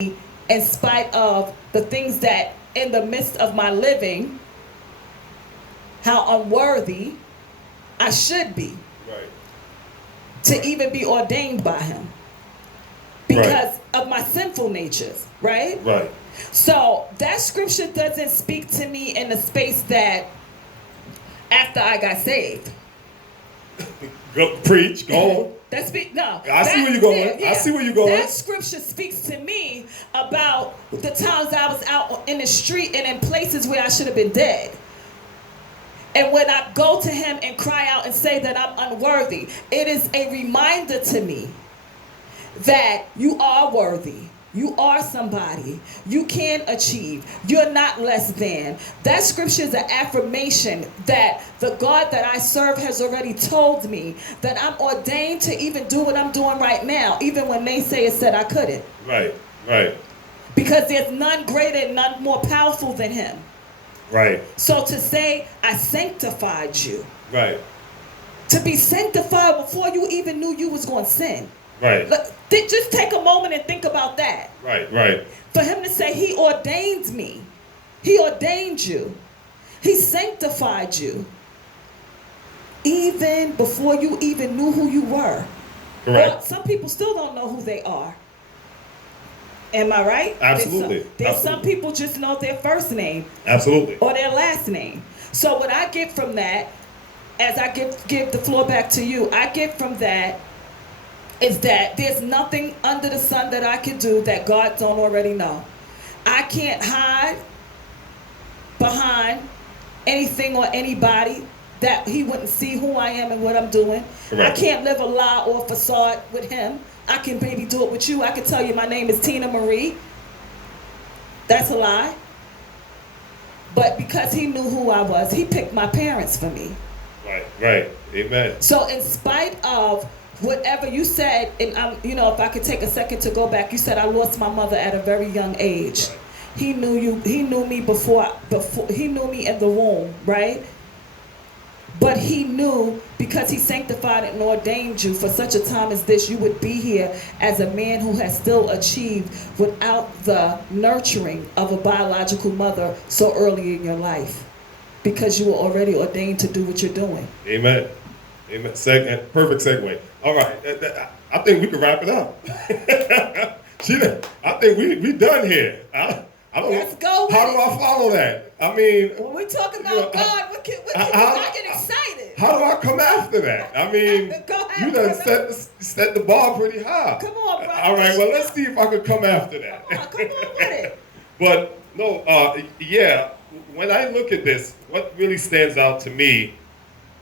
in spite of the things that in the midst of my living, how unworthy I should be Right. to even be ordained by him because of my sinful natures, right? Right. So that scripture doesn't speak to me in the space that after I got saved. Go preach. Go on. I see where you're going. I see where you're going. That scripture speaks to me about the times I was out in the street and in places where I should have been dead. And when I go to him and cry out and say that I'm unworthy, it is a reminder to me that you are worthy. You are somebody. You can achieve. You're not less than. That scripture is an affirmation that the God that I serve has already told me that I'm ordained to even do what I'm doing right now, even when they say it said I couldn't. Right, right. Because there's none greater and none more powerful than him. Right. So to say, I sanctified you. Right. To be sanctified before you even knew you was going to sin. Right. Just take a moment and think about that. Right, right. For him to say he ordained me. He ordained you. He sanctified you. Even before you even knew who you were. Correct. Well, some people still don't know who they are. Am I right? Absolutely. There's some people just know their first name. Absolutely. Or their last name. So what I get from that, as I give the floor back to you, I get from that is that there's nothing under the sun that I can do that God don't already know. I can't hide behind anything or anybody that he wouldn't see who I am and what I'm doing. Correct. I can't live a lie or a facade with him. I can maybe do it with you. I can tell you my name is Tina Marie. That's a lie. But because he knew who I was, he picked my parents for me. Right, right. Amen. So in spite of whatever you said, and if I could take a second to go back, you said I lost my mother at a very young age. Right. He knew you. He knew me before he knew me in the womb, right? But he knew because he sanctified and ordained you for such a time as this, you would be here as a man who has still achieved without the nurturing of a biological mother so early in your life, because you were already ordained to do what you're doing. Amen. Amen. Perfect segue. All right. I think we can wrap it up. I think we done here. I don't Let's know. go. How do I follow that? I mean, when we talk about God, I get excited. How do I come after that? I mean, you done set the bar pretty high. Come on, bro. All right. Well, let's see if I can come after that. Come on with it. But no, yeah. When I look at this, what really stands out to me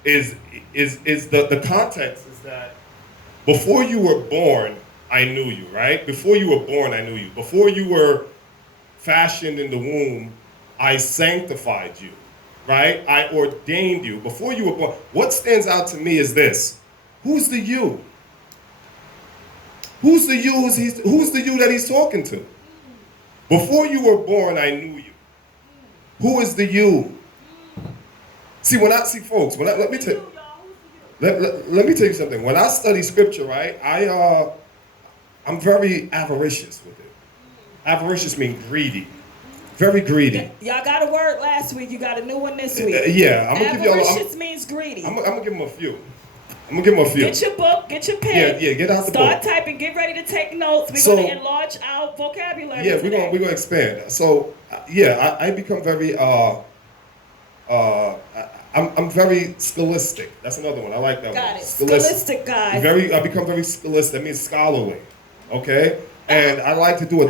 is the context is that before you were born, I knew you, right? Before you were born, I knew you. Before you were fashioned in the womb, I sanctified you, right? I ordained you. Before you were born, what stands out to me is this. Who's the you? Who's the you? Who's the you that he's talking to? Before you were born, I knew you. Who is the you? See, folks, let me tell you something. When I study scripture, right, I'm very avaricious with it. Avaricious means greedy. Very greedy. Y'all got a word last week. You got a new one this week. Yeah, I'm gonna give y'all. Avaricious means greedy. I'm gonna give them a few. Get your book, get your pen. Yeah, get out the book. Start typing, get ready to take notes. We're going to enlarge our vocabulary. Yeah, we're gonna expand. So yeah, I become very I'm very scholastic. That's another one. I like that one. Got it. Scholastic guy. I become very scholastic. That means scholarly. Okay? And I like to do a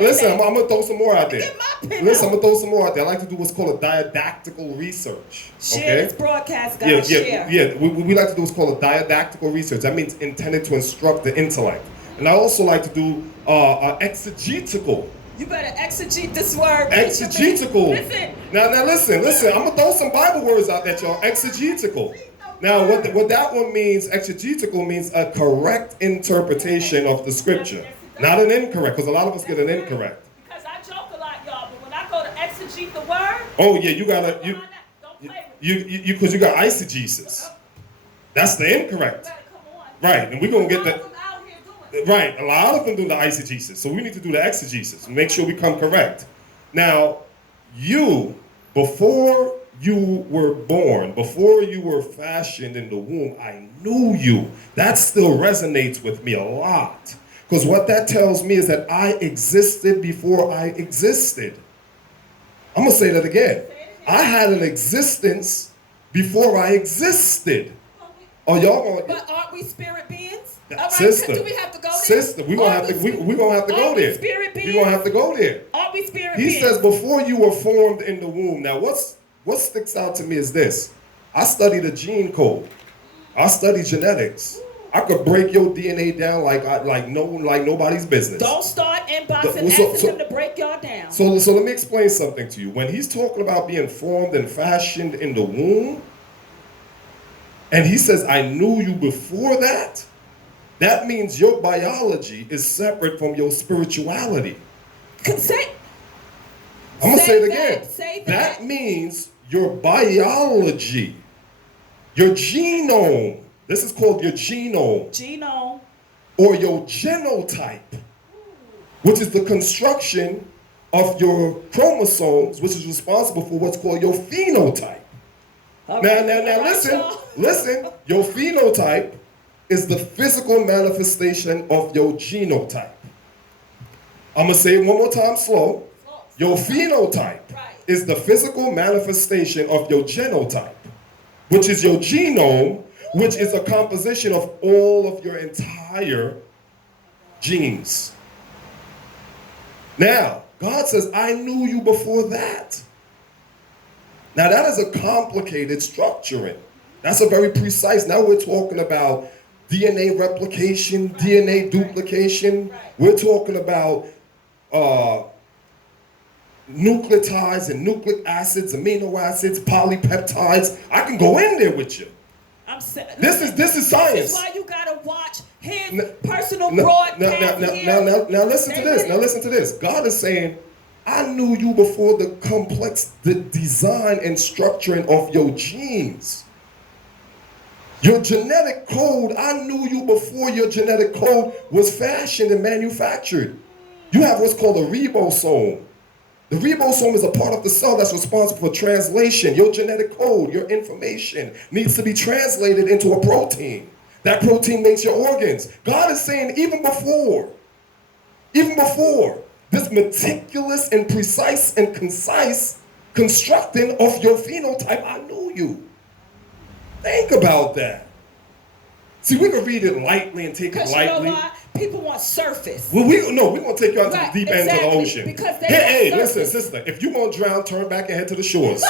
listen, I'm gonna throw some more out there. Listen, I'm gonna throw some more out there. I like to do what's called a didactical research. Share this broadcast, guys. Share. Yeah. We like to do what's called a didactical research. That means intended to instruct the intellect. And I also like to do exegetical. You better exegete this word. Exegetical. Listen. Now listen. I'm gonna throw some Bible words out there, y'all. Exegetical. Now what that one means, exegetical means a correct interpretation of the scripture. Not an incorrect, because a lot of us get an incorrect. Because I joke a lot, y'all, but when I go to exegete the word, oh yeah, you gotta don't play with you because you got eisegesis. That's the incorrect. come on. Right, and we're gonna get that. I'm out here doing Right, a lot of them do the eisegesis, so we need to do the exegesis, make sure we come correct. Now, before you were born, before you were fashioned in the womb, I knew you. That still resonates with me a lot. Because what that tells me is that I existed before I existed. I'm going to say that again. I had an existence before I existed. Oh, y'all going? But aren't we spirit beings? All right, Sister, do we have to go there? sister, we're gonna have to go there. Spirit beings? We're gonna have to go there. Aren't we spirit He beings? says, before you were formed in the womb. Now, what sticks out to me is this. I study the gene code. I study genetics. I could break your DNA down like nobody's business. Don't start inboxing asking him to break y'all down. So let me explain something to you. When he's talking about being formed and fashioned in the womb, and he says, I knew you before that, that means your biology is separate from your spirituality. I'm going to say it again. Say that means your biology, your genome, this is called your genome. Or your genotype, which is the construction of your chromosomes, which is responsible for what's called your phenotype. Now, listen, your phenotype is the physical manifestation of your genotype. I'm going to say it one more time slow. Your phenotype is the physical manifestation of your genotype, which is your genome, which is a composition of all of your entire genes. Now, God says, I knew you before that. Now, that is a complicated structuring. That's a very precise. Now we're talking about DNA replication, DNA duplication. We're talking about nucleotides and nucleic acids, amino acids, polypeptides. I can go in there with you. This is science. This is why you gotta watch his personal broadcast. Now listen to this. Now listen to this. God is saying, I knew you before the design and structuring of your genes. Your genetic code, I knew you before your genetic code was fashioned and manufactured. You have what's called a ribosome. The ribosome is a part of the cell that's responsible for translation. Your genetic code, your information needs to be translated into a protein. That protein makes your organs. God is saying even before this meticulous and precise and concise constructing of your phenotype, I knew you. Think about that. See, we can read it lightly and take it lightly. Because you know why? People want surface. Well, we're going to take you out to the deep end of the ocean. Because hey, listen, sister, if you're going to drown, turn back and head to the shores.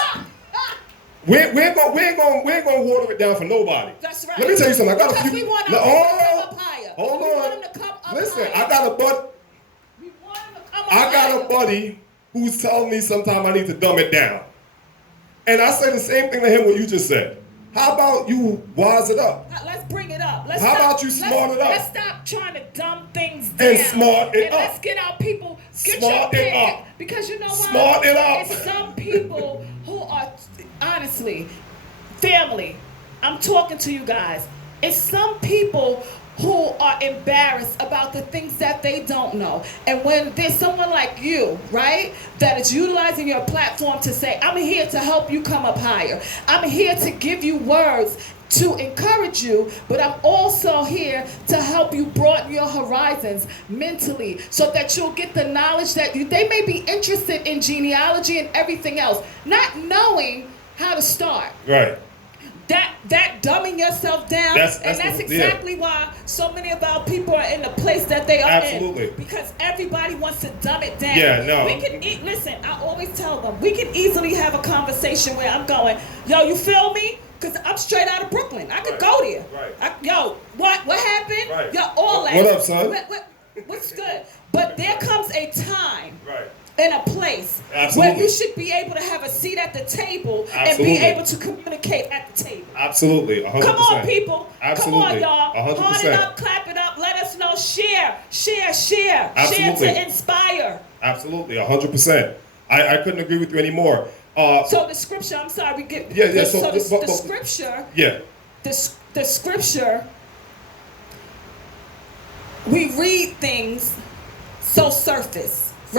we ain't gonna water it down for nobody. That's right. Let me tell you something. I got because a few. We want them to come up higher. Hold on. We want them to come up listen, higher. I got a buddy who's telling me sometime I need to dumb it down. And I say the same thing to him what you just said. How about you wise it up? Let's bring it up. How about you smart it up? Let's stop trying to dumb things down. And smart it up. Let's get our people. Smart it up. Because you know what? Smart it up. It's some people who are, honestly, family. I'm talking to you guys. It's some people who are embarrassed about the things that they don't know. And when there's someone like you, right, that is utilizing your platform to say, I'm here to help you come up higher. I'm here to give you words to encourage you, but I'm also here to help you broaden your horizons mentally so that you'll get the knowledge that they may be interested in genealogy and everything else, not knowing how to start. Right. That dumbing yourself down, that's exactly why so many of our people are in the place that they are in. Because everybody wants to dumb it down. Yeah, no. We can listen, I always tell them, we can easily have a conversation where I'm going, yo, you feel me? Because I'm straight out of Brooklyn. I could go there. Right. What happened? Right. Yo, all that. What up, son? What's good? But there comes a time. Right. In a place where you should be able to have a seat at the table and be able to communicate at the table. Absolutely, 100%. Come on, people. Absolutely. Come on, y'all. 100%. Horn it up, clap it up. Let us know. Share. Absolutely. Share to inspire. Absolutely, 100%. I couldn't agree with you anymore. So the scripture, I'm sorry, we get So the scripture. Yeah. The scripture we read things so surface.